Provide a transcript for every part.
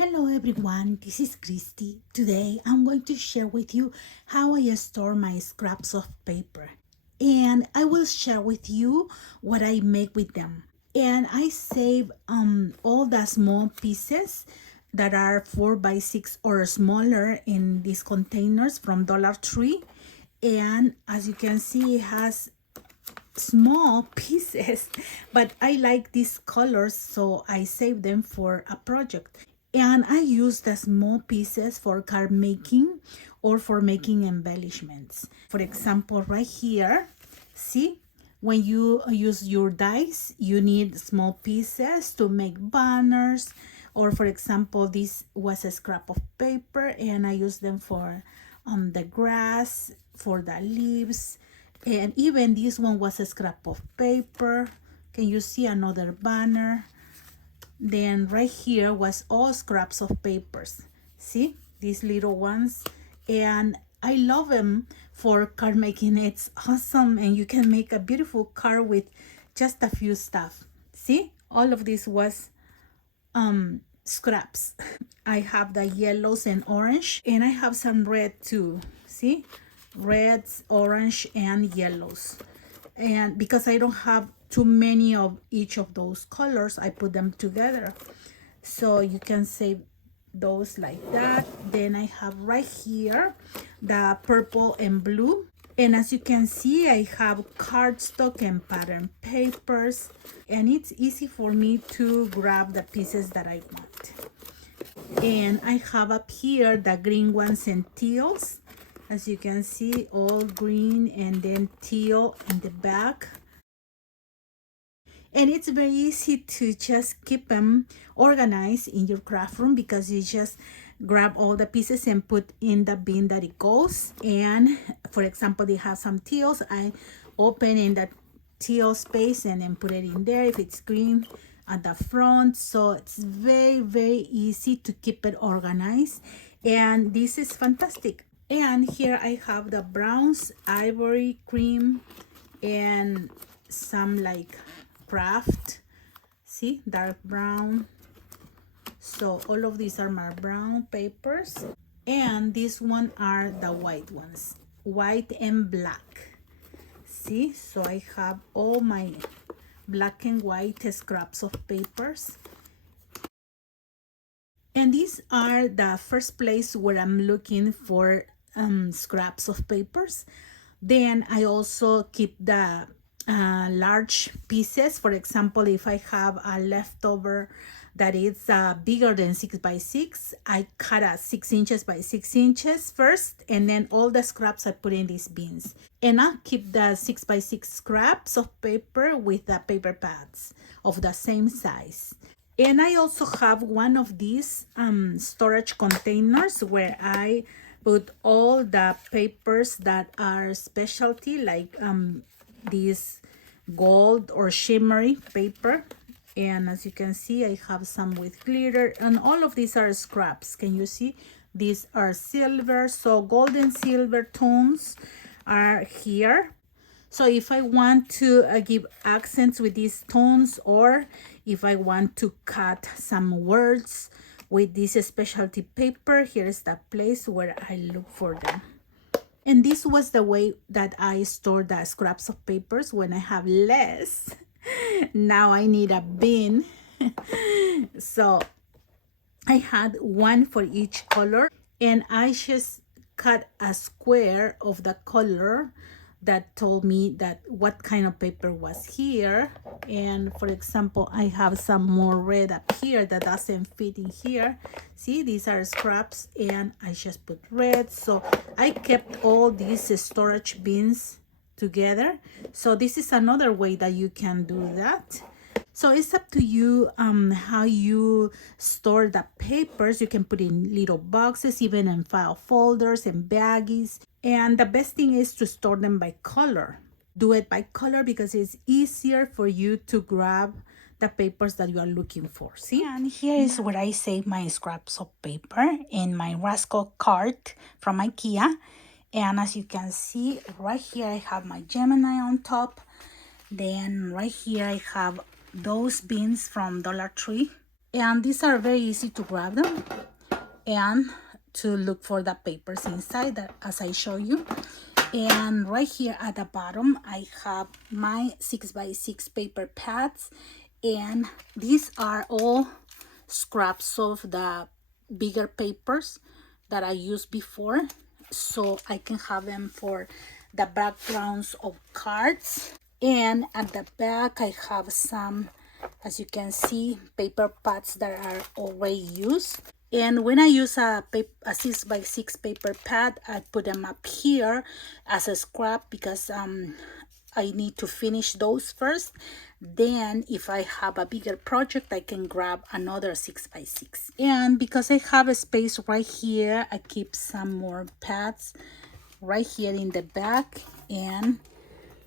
Hello everyone, this is Christy. Today I'm going to share with you how I store my scraps of paper. And I will share with you what I make with them. And I save all the small pieces that are 4 by 6 or smaller in these containers from Dollar Tree. And as you can see, it has small pieces, but I like these colors, so I save them for a project. And I use the small pieces for card making or for making embellishments. For example, right here, see, when you use your dies, you need small pieces to make banners. Or for example, this was a scrap of paper and I use them for the grass, for the leaves, and even this one was a scrap of paper. Can you see another banner? Then right here was all scraps of papers. See these little ones, and I love them for card making. It's awesome, and you can make a beautiful card with just a few stuff. See, all of this was scraps. I have the yellows and orange, and I have some red too. See, reds, orange, and yellows. And because I don't have too many of each of those colors, I put them together, so you can save those like that. Then I have right here the purple and blue, and as you can see, I have cardstock and pattern papers, and it's easy for me to grab the pieces that I want. And I have up here the green ones and teals. As you can see, all green and then teal in the back. And it's very easy to just keep them organized in your craft room, because you just grab all the pieces and put in the bin that it goes. And for example, they have some teals. I open in the teal space and then put it in there. If it's green, at the front. So it's very easy to keep it organized, and this is fantastic. And here I have the browns, ivory, cream, and some like craft. See, dark brown. So all of these are my brown papers, and these one are the white ones, white and black. See, so I have all my black and white scraps of papers. And these are the first place where I'm looking for scraps of papers. Then I also keep the large pieces. For example, if I have a leftover that is bigger than 6 by 6, I cut a 6 inches by 6 inches first, and then all the scraps I put in these bins. And I'll keep the 6 by 6 scraps of paper with the paper pads of the same size. And I also have one of these storage containers where I put all the papers that are specialty, like this gold or shimmery paper. And as you can see, I have some with glitter, and all of these are scraps. Can you see? These are silver, so gold and silver tones are here. So if I want to give accents with these tones, or if I want to cut some words with this specialty paper, here's the place where I look for them. And this was the way that I store the scraps of papers when I have less. Now I need a bin. So I had one for each color, and I just cut a square of the color that told me that what kind of paper was here. And for example, I have some more red up here that doesn't fit in here. See, these are scraps, and I just put red. So I kept all these storage bins together. So this is another way that you can do that. So it's up to you how you store the papers. You can put in little boxes, even in file folders and baggies. And the best thing is to store them by color. Do it by color because it's easier for you to grab the papers that you are looking for. See? And here is where I save my scraps of paper in my Rascal cart from IKEA. And as you can see, right here I have my Gemini on top. Then right here I have those bins from Dollar Tree. And these are very easy to grab them and to look for the papers inside that, as I show you. And right here at the bottom I have my 6x6 paper pads, and these are all scraps of the bigger papers that I used before, so I can have them for the backgrounds of cards. And at the back I have some, as you can see, paper pads that are already used. And when I use a 6x6 paper pad, I put them up here as a scrap because I need to finish those first. Then if I have a bigger project, I can grab another 6x6. And because I have a space right here, I keep some more pads right here in the back. And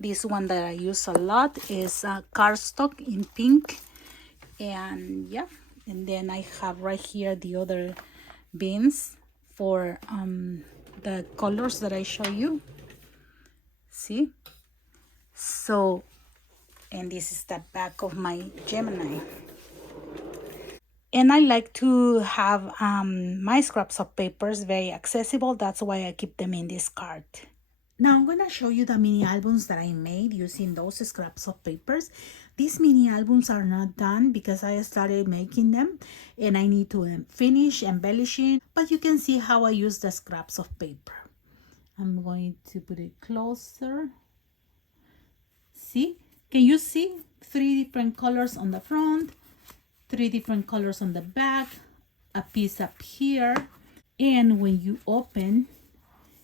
this one that I use a lot is cardstock in pink. And yeah, and then I have right here the other bins for the colors that I show you. See? So, and this is the back of my Gemini. And I like to have my scraps of papers very accessible. That's why I keep them in this cart. Now I'm going to show you the mini albums that I made using those scraps of papers. These mini albums are not done because I started making them and I need to finish embellishing. But you can see how I use the scraps of paper. I'm going to put it closer. See? Can you see 3 different colors on the front, 3 different colors on the back, a piece up here, and when you open,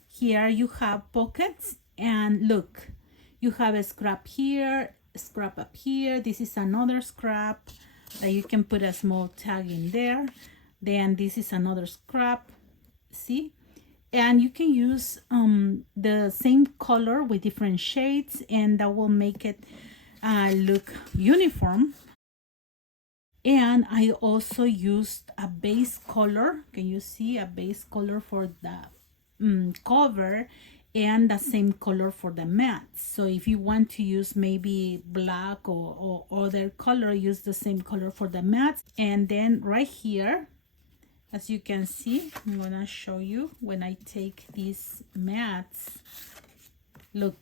here you have pockets, and look, you have a scrap here, a scrap up here. This is another scrap that you can put a small tag in there. Then this is another scrap, see? And you can use the same color with different shades, and that will make it look uniform. And I also used a base color. Can you see a base color for the cover, and the same color for the mats? So if you want to use maybe black or other color, use the same color for the mats. And then right here, as you can see, I'm gonna show you when I take these mats. Look,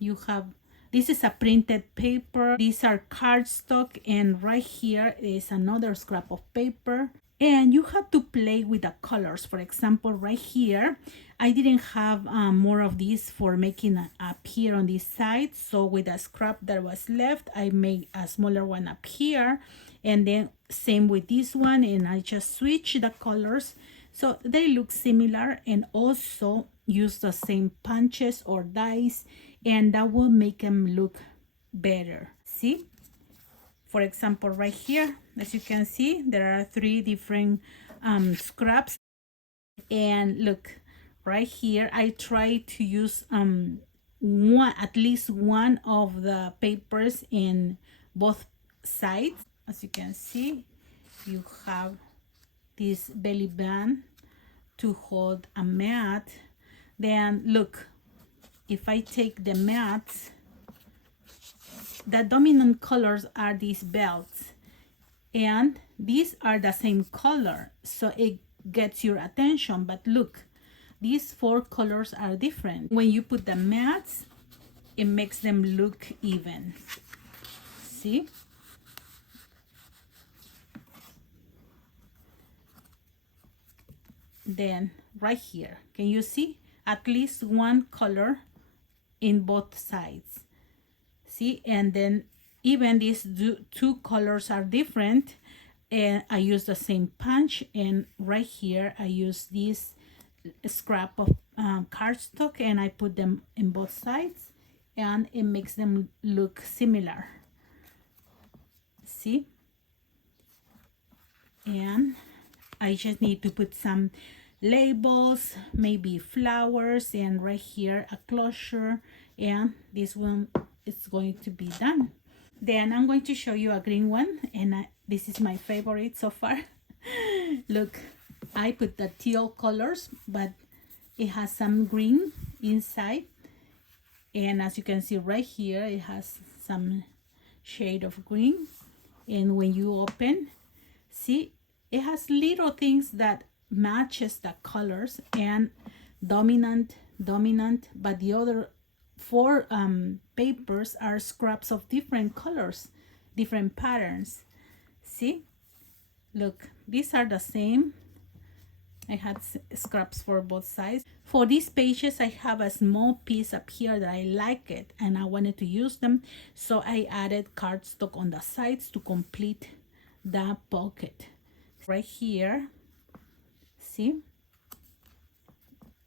you have, this is a printed paper, these are cardstock, and right here is another scrap of paper. And you have to play with the colors. For example, right here, I didn't have more of these for making up here on this side. So with the scrap that was left, I made a smaller one up here. And then same with this one. And I just switch the colors so they look similar, and also use the same punches or dies, and that will make them look better. See? For example, right here, as you can see, there are 3 different scraps. And look, right here, I try to use at least one of the papers in both sides. As you can see, you have this belly band to hold a mat. Then look, if I take the mats, the dominant colors are these belts, and these are the same color, so it gets your attention. But look, these 4 colors are different. When you put the mats, it makes them look even. See? Then right here, can you see at least one color in both sides? See? And then even these 2 colors are different, and I use the same punch. And right here I use this scrap of cardstock, and I put them in both sides, and it makes them look similar. See? And I just need to put some labels, maybe flowers, and right here a closure, and this one is going to be done. Then I'm going to show you a green one, and this is my favorite so far. Look, I put the teal colors, but it has some green inside, and as you can see right here, it has some shade of green. And when you open, See, it has little things that matches the colors and dominant, but the other four papers are scraps of different colors, different patterns. See, look, these are the same. I had scraps for both sides. For these pages, I have a small piece up here that I like it and I wanted to use them. So I added cardstock on the sides to complete the pocket. Right here, see?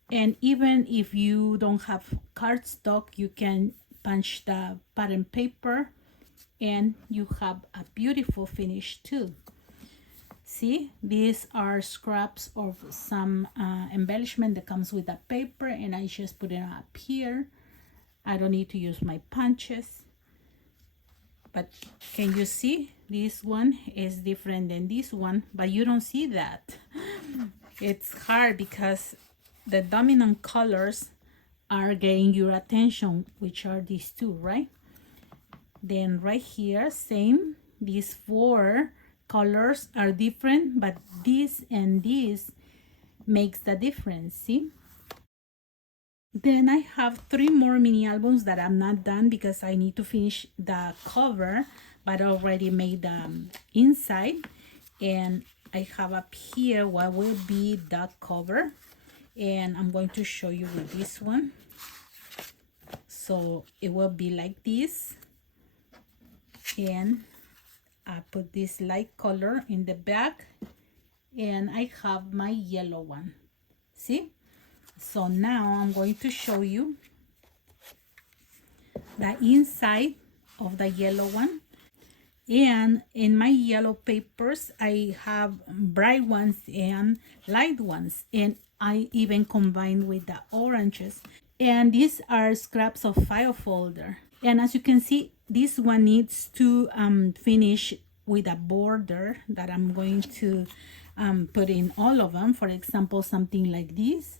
And even if you don't have cardstock, you can punch the pattern paper and you have a beautiful finish too. See, these are scraps of some embellishment that comes with a paper, and I just put it up here. I don't need to use my punches. But can you see? This one is different than this one, but you don't see that. It's hard because the dominant colors are getting your attention, which are these two, right? Then right here, same. These four colors are different, but this and this makes the difference, see? Then I have 3 more mini albums that I'm not done because I need to finish the cover, but I already made the inside. And I have up here what will be the cover, and I'm going to show you with this one. So it will be like this, and I put this light color in the back, and I have my yellow one. See? So now I'm going to show you the inside of the yellow one. And in my yellow papers, I have bright ones and light ones, and I even combined with the oranges. And these are scraps of file folder. And as you can see, this one needs to finish with a border that I'm going to put in all of them. For example, something like this.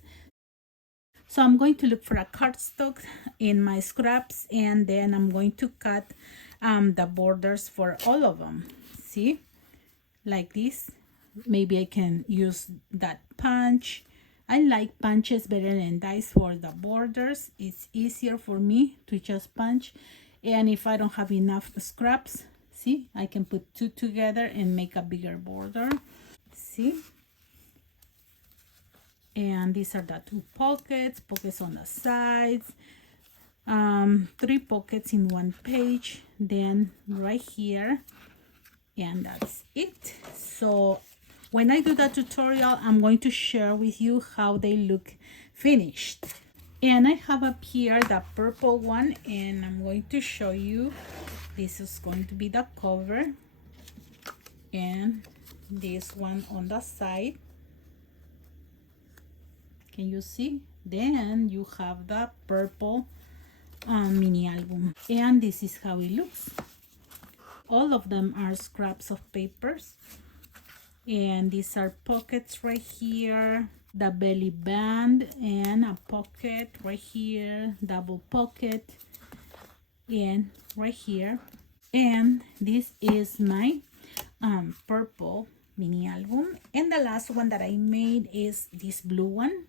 So I'm going to look for a cardstock in my scraps, and then I'm going to cut the borders for all of them. See, like this. Maybe I can use that punch. I like punches better than dies for the borders. It's easier for me to just punch. And if I don't have enough scraps, see, I can put two together and make a bigger border. See? And these are the 2 pockets on the sides, 3 pockets in one page, then right here, and that's it. So when I do the tutorial, I'm going to share with you how they look finished. And I have up here the purple one, and I'm going to show you. This is going to be the cover, and this one on the side. Can you see? Then you have the purple mini album, and this is how it looks. All of them are scraps of papers, and these are pockets right here, the belly band, and a pocket right here, double pocket, and right here. And this is my purple mini album. And the last one that I made is this blue one,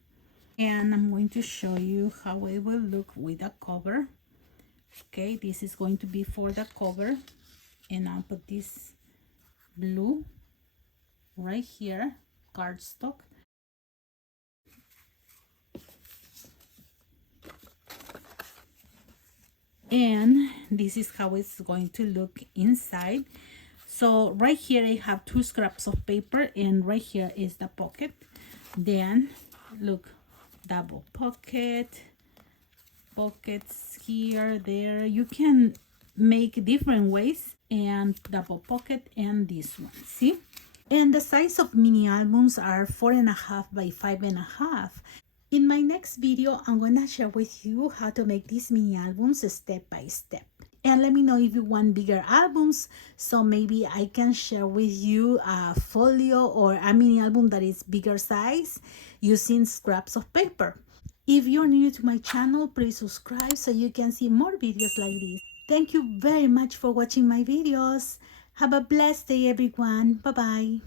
and I'm going to show you how it will look with the cover. Okay, this is going to be for the cover, and I'll put this blue right here, cardstock. And this is how it's going to look inside. So right here I have 2 scraps of paper, and right here is the pocket. Then look, double pocket, pockets here, there. You can make different ways, and double pocket, and this one, see? And the size of mini albums are 4.5 by 5.5. In my next video, I'm gonna share with you how to make these mini albums step by step. And let me know if you want bigger albums, so maybe I can share with you a folio or a mini album that is bigger size using scraps of paper. If you're new to my channel, please subscribe so you can see more videos like this. Thank you very much for watching my videos. Have a blessed day, everyone. Bye bye.